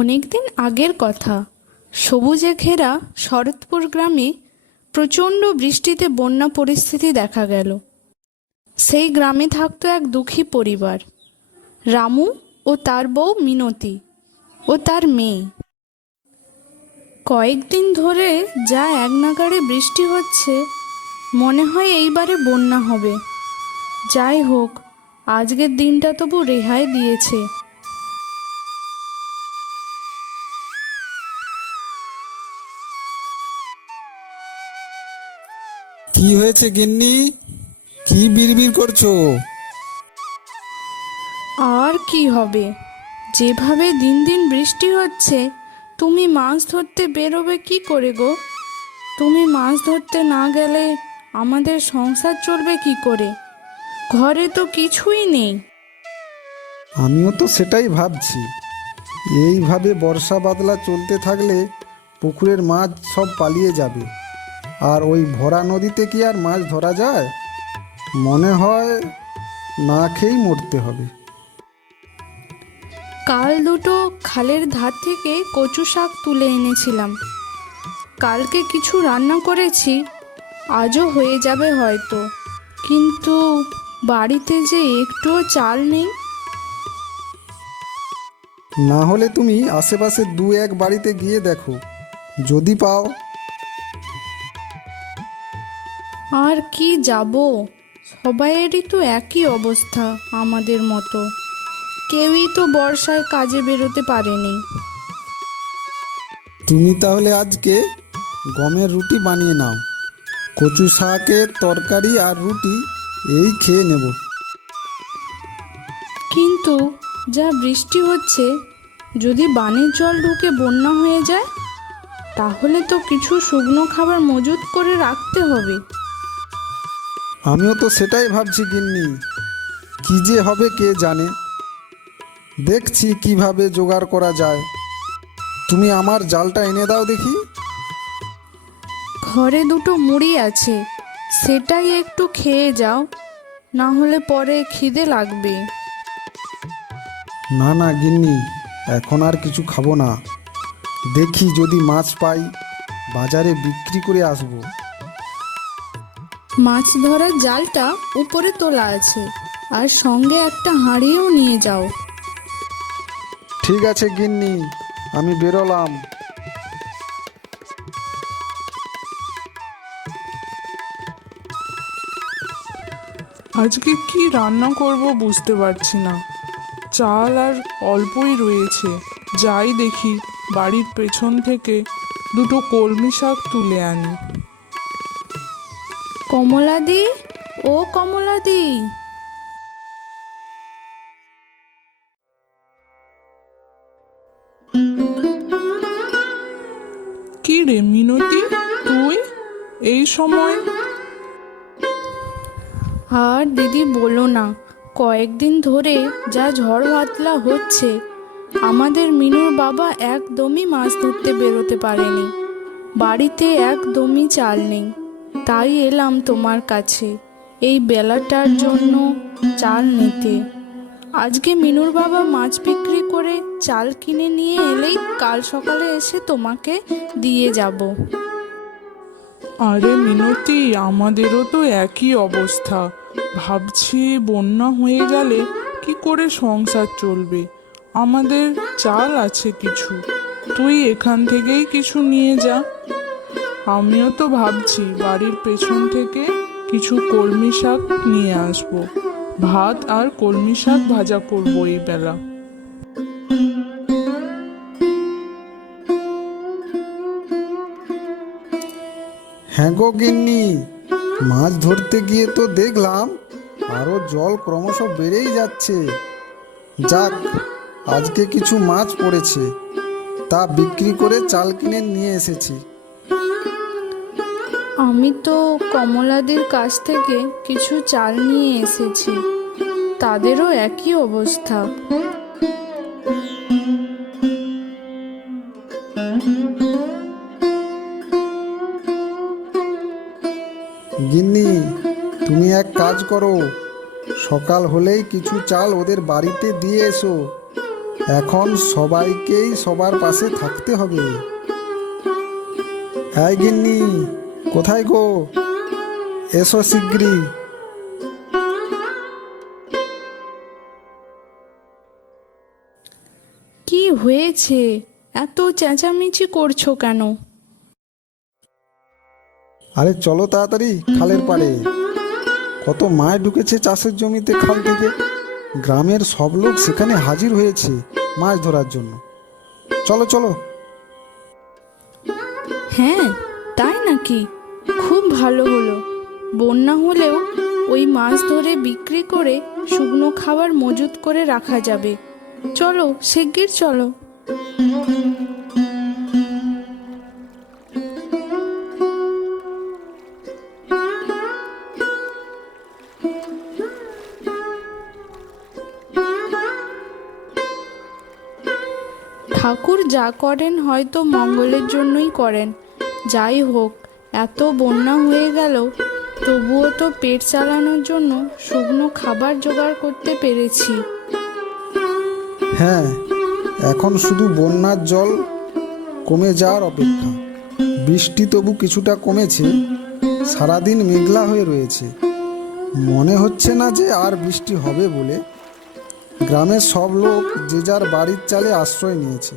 অনেকদিন আগের কথা। সবুজে ঘেরা শরৎপুর গ্রামে প্রচণ্ড বৃষ্টিতে বন্যা পরিস্থিতি দেখা গেল। সেই গ্রামে থাকতো এক দুঃখী পরিবার। রামু ও তার বউ মিনতি ও তার মেয়ে। কয়েকদিন ধরে যা এক নাগাড়ে বৃষ্টি হচ্ছে, মনে হয় এইবারে বন্যা হবে। যাই হোক, আজকের দিনটা তবু রেহাই দিয়েছে। কি হয়েছে গিন্নি? কি বিড়বিড় করছ? আর কি হবে? যেভাবে দিন দিন বৃষ্টি হচ্ছে তুমি মাছ ধরতে বেরোবে কি করে গো? তুমি মাছ ধরতে না গেলে আমাদের সংসার চলবে কি করে? ঘরে তো কিছুই নেই। আমিও তো সেটাই ভাবছি। এইভাবে বর্ষা বাদলা চলতে থাকলে পুকুরের মাছ সব পালিয়ে যাবে। আর ওই ভরা নদীতে কি আর মাছ ধরা যায়? মনে হয় না খেয়েই মরতে হবে। কাল দুটো খালের ধার থেকে কচু শাক তুলে এনেছিলাম। কালকে কিছু রান্না করেছি আজও হয়ে যাবে হয়তো। কিন্তু বাড়িতে যে একটুও চাল নেই। না হলে তুমি আশেপাশে দু এক বাড়িতে গিয়ে দেখো। যদি পাও। আর কি যাব? সবাইয়েরই তো একই অবস্থা আমাদের মতো। কেউই তো বর্ষায় কাজে বেরোতে পারেনি। তুমি তাহলে আজকে গমের রুটি বানিয়ে নাও। কচু শাকের তরকারি আর রুটি এই খেয়ে নেব। কিন্তু যা বৃষ্টি হচ্ছে যদি বানের জল ঢুকে বন্যা হয়ে যায় তাহলে তো কিছু শুকনো খাবার মজুত করে রাখতে হবে। আমিও তো সেটাই ভাবছি গিন্নি। কি যে হবে কে জানে? দেখছি কীভাবে জোগাড় করা যায়। তুমি আমার জালটা এনে দাও দেখি। ঘরে দুটো মুড়ি আছে সেটাই একটু খেয়ে যাও না হলে পরে খিদে লাগবে। না না গিন্নি এখন আর কিছু খাব না। দেখি যদি মাছ পাই বাজারে বিক্রি করে আসব। মাছ ধরার জালটা উপরে তোলা আছে আর সঙ্গে একটা হাঁড়িও নিয়ে যাও। ঠিক আছে গিন্নি আমি বেরোলাম। আজকে কি রান্না করব বুঝতে পারছি না। চাল আর অল্পই রয়েছে। যাই দেখি বাড়ির পেছন থেকে দুটো কলমি শাক তুলে আনি। কমলাদি ও কমলাদি কি রে মিনতি তুই এই সময়? আর দিদি বলো না কয়েকদিন ধরে যা ঝড় বাতলা হচ্ছে আমাদের মিনুর বাবা একদমই মাছ ধরতে বেরোতে পারেনি। বাড়িতে একদমই চাল নেই। তাই এলাম তোমার কাছে এই বেলাটার জন্য চাল নিতে। আজকে মিনুর বাবা মাছ বিক্রি করে চাল কিনে নিয়ে এলেই কাল সকালে এসে তোমাকে দিয়ে যাব। আরে মিনতি, আমাদেরও তো একই অবস্থা। ভাবছি বন্যা হয়ে গেলে কি করে সংসার চলবে? আমাদের চাল আছে কিছু। তুই এখান থেকেই কিছু নিয়ে যা। আমিও তো ভাবছি বাড়ির পেছন থেকে কিছু কলমি শাক নিয়ে আসব। ভাত আর কলমি শাক ভাজা করব এই বেলা। হ্যাঁ গো গিন্নি, মাছ ধরতে গিয়ে তো দেখলাম আরও জল ক্রমশ বেড়েই যাচ্ছে। যাক, আজকে কিছু মাছ পড়েছে, তা বিক্রি করে চাল কিনে নিয়ে এসেছি। আমি তো কমলাদির কাছ থেকে কিছু চাল নিয়ে এসেছি। তাদেরও একই অবস্থা। গিন্নি, তুমি এক কাজ করো। সকাল হলেই কিছু চাল ওদের বাড়িতে দিয়ে এসো। এখন সবাইকেই সবার পাশে থাকতে হবে। হ্যাঁ গিন্নি কোথায় গো? এসো শিগগিরি কি হয়েছে? এত চেঁচামেচি করছ কেন? আরে চলো তাড়াতাড়ি খালের পাড়ে। কত মাছ ঢুকেছে চাষের জমিতে খাল থেকে। গ্রামের সব লোক সেখানে হাজির হয়েছে মাছ ধরার জন্য। চলো চলো। হ্যাঁ তাই নাকি? খুব ভালো হলো। বন্যা হলেও ওই মাছ ধরে বিক্রি করে শুকনো খাবার মজুত করে রাখা যাবে। চলো, শিগগির চলো। ঠাকুর যা করেন হয়তো মঙ্গলের জন্যই করেন। যাই হোক এত বন্যা হয়ে গেল তবুও তো পেট চালানোর জন্য শুকনো খাবার জোগাড় করতে পেরেছি। হ্যাঁ এখন শুধু বন্যার জল কমে যাওয়ার অপেক্ষা। বৃষ্টি তবু কিছুটা কমেছে, সারাদিন মেঘলা হয়ে রয়েছে। মনে হচ্ছে না যে আর বৃষ্টি হবে বলে। গ্রামের সব লোক যে যার বাড়ির চালে আশ্রয় নিয়েছে।